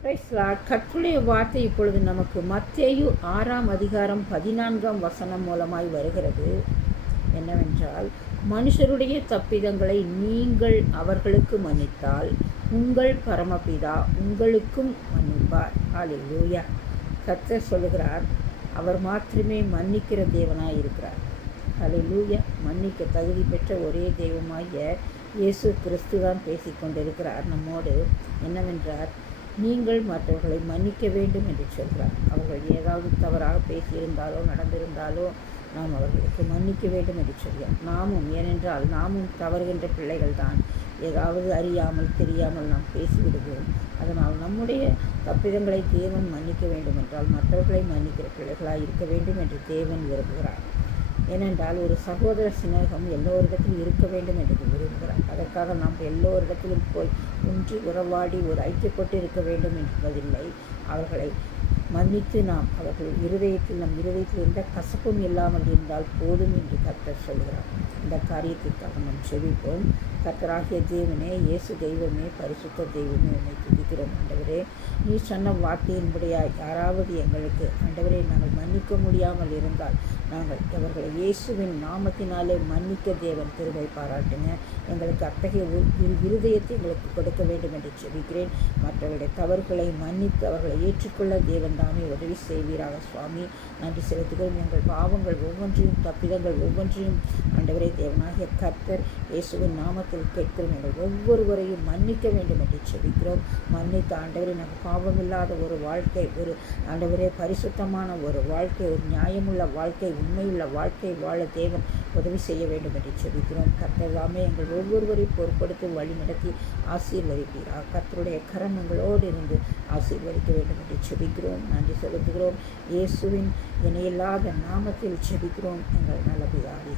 Price Lord. கர்த்தருடைய வார்த்தை இப்பொழுது நமக்கு மத்தேயு 6:14 மூலமாய் வருகிறது. என்னவென்றால், மனுஷருடைய தப்பிதங்களை நீங்கள் அவர்களுக்கு மன்னித்தால் உங்கள் பரமபிதா உங்களுக்கும் மன்னிப்பார். ஹல்லேலூயா. கர்த்தர் சொல்லுகிறார், அவர் மாத்திரமே மன்னிக்கிற தேவனாய் இருக்கிறார். ஹல்லேலூயா. மன்னிக்க தகுதி பெற்ற ஒரே தெய்வமாகிய இயேசு கிறிஸ்து தான் பேசிக்கொண்டிருக்கிறார் நம்மோடு. என்னவென்றால், நீங்கள் மற்றவர்களை மன்னிக்க வேண்டும் என்று சொல்கிறார். அவர்கள் ஏதாவது தவறாக பேசியிருந்தாலோ நடந்திருந்தாலோ நாம் அவர்களுக்கு மன்னிக்க வேண்டும் என்று சொல்கிறார். ஏனென்றால் நாமும் தவறுகின்ற பிள்ளைகள் தான். ஏதாவது அறியாமல் தெரியாமல் நாம் பேசிவிடுவோம். அதனால் நம்முடைய தப்பிதங்களை தேவன் மன்னிக்க வேண்டும் என்றால் மற்றவர்களை மன்னிக்கிற பிள்ளைகளாக இருக்க வேண்டும் என்று தேவன் விரும்புகிறார். ஏனென்றால் ஒரு சகோதர சிநேகம் எல்லோரிடத்திலும் இருக்க வேண்டும் என்று விரும்புகிறார். அதற்காக நாம் எல்லோரிடத்திலும் போய் ஒன்று உறவாடி ஒரு ஐக்கியப்பட்டு இருக்க வேண்டும் என்பதில்லை. அவர்களை மன்னித்து நாம் அவர்கள் நம் இருதயத்தில் எந்த கசப்பும் இல்லாமல் இருந்தால் போதும் என்று கர்த்தர் சொல்கிறார். இந்த காரியத்திற்காக நாம் செபிப்போம். கர்த்தராகிய தேவனே, இயேசு தெய்வமே, பரிசுத்த தெய்வமே, உன்னை துதிக்கிறோம். ஆண்டவரே, நீ சொன்ன வார்த்தையின்படியாய் யாராவது எங்களுக்கு ஆண்டவரே நாங்கள் மன்னிக்க முடியாமல் இருந்தால் நாங்கள் அவர்களை இயேசுவின் நாமத்தினாலே மன்னிக்க தேவன் கிருபை பாராட்டுங்க. எங்களுக்கு அத்தகைய இருதயத்தை எங்களுக்கு கொடுக்க வேண்டும் என்று செபிக்கிறேன். மற்றவர்களுடைய தவறுகளை மன்னித்து அவர்களை ஏற்றுக்கொள்ள தேவன் தாமே உதவி செய்வீராக. சுவாமி, நன்றி செலுத்துகிறோம். எங்கள் பாவங்கள் ஒவ்வொன்றையும் தப்பிதங்கள் ஒவ்வொன்றையும் ஆண்டவரே தேவனாகிய கர்த்தர் இயேசுவின் நாமத்தில் கேட்கிறோம். எங்கள் ஒவ்வொருவரையும் மன்னிக்க வேண்டும் என்று செபிக்கிறோம். மன்னித்து ஆண்டவரே நாங்கள் பாவமில்லாத ஒரு வாழ்க்கை, ஒரு ஆண்டவரே பரிசுத்தமான ஒரு வாழ்க்கை, ஒரு நியாயமுள்ள வாழ்க்கை, உண்மையுள்ள வாழ்க்கை வாழ தேவன் உதவி செய்ய வேண்டும் என்று செபிக்கிறோம். கர்த்தர் எங்கள் ஒவ்வொருவரையும் பொறுப்படுத்தி வழி நடத்தி ஆசீர்வதிப்பீராக. கர்த்தருடைய கரம் எங்களோடு இருந்து ஆசீர்வதிக்க வேண்டும் என்று செபிக்கிறோம். நன்றி செலுத்துகிறோம். இயேசுவின் இணையில்லாத நாமத்தில் செபிக்கிறோம் எங்கள் நல்ல பிதாவே.